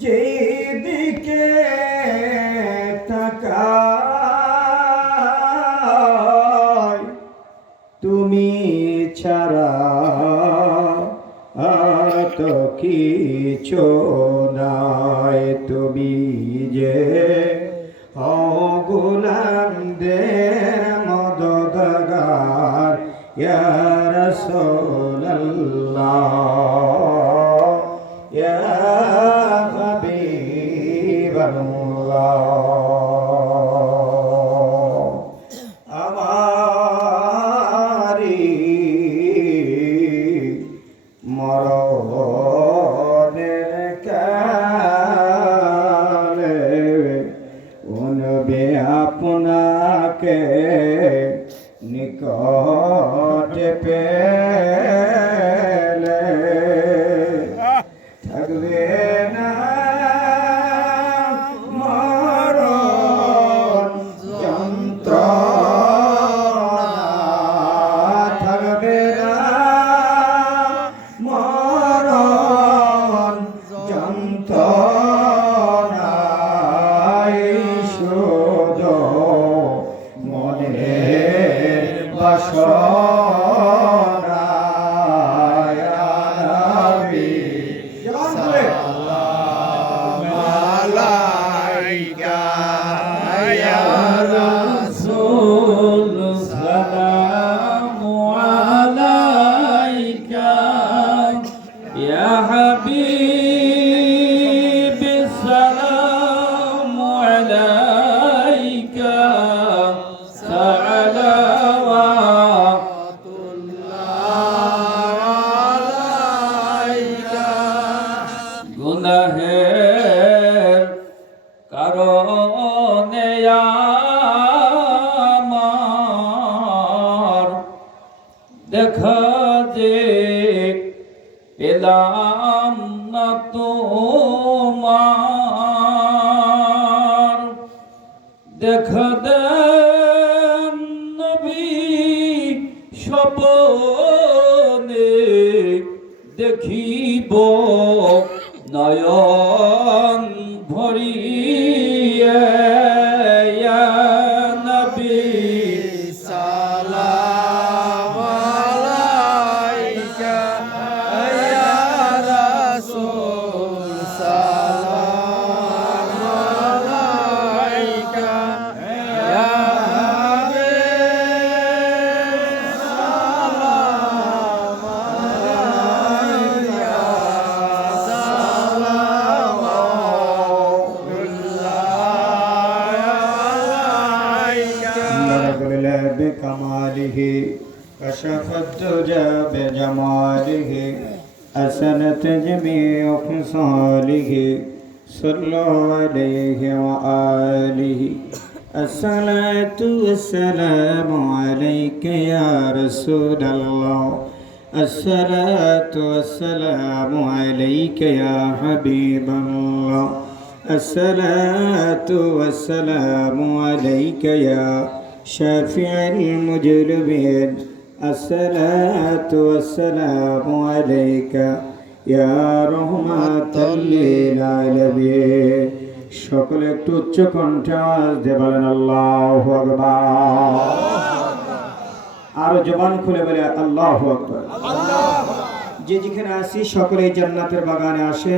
যেদিকে তাকাই তুমি ছাড়া আর তো কিছু নাই। তুমি যে গোলামদের মদদগার ইয়া রাসূলুল্লাহ ইয়া হাবিবাল্লাহ। আমারি মরণের কালে উনবে আপনাকে নিকটে পেলে থাকবে না মরণ যন্ত্রণা, থাকবে না মরণ যন্ত্রণা। শুধু মনের বাসনা ইয়া নবী সালাম আলাইকা ইয়া রাসূল সালাম আলাইকা ইয়া হাবিব সালাম আলাইকা গুনাহের কারণে আমার দেখা যে পেলাম না তোমার। দেখা দেন নবী স্বপ্নে দেখিব নয়ন ভরিয়ে ইয়া নবী সালাম আলাইকা ইয়া রাসূল সালাম আলাইকা ইয়া হাবিব সালাম আলাইকা সালাম আলাইকা بكماله كشف الدجى بجماله حسنت جميع خصاله صلوا عليه وآله الصلاة والسلام عليك يا رسول الله الصلاة والسلام عليك يا حبيب الله الصلاة والسلام عليك يا شافع المجرمين الصلاة والسلام عليك يا رحمة للعالمين। সকলে একটু উচ্চ কণ্ঠে আওয়াজ দিয়ে বলেন আল্লাহু আকবার। আর জবান খুলে বলে আল্লাহু আকবার। যে যেখানে আছি সকলে জান্নাতের বাগানে আসে।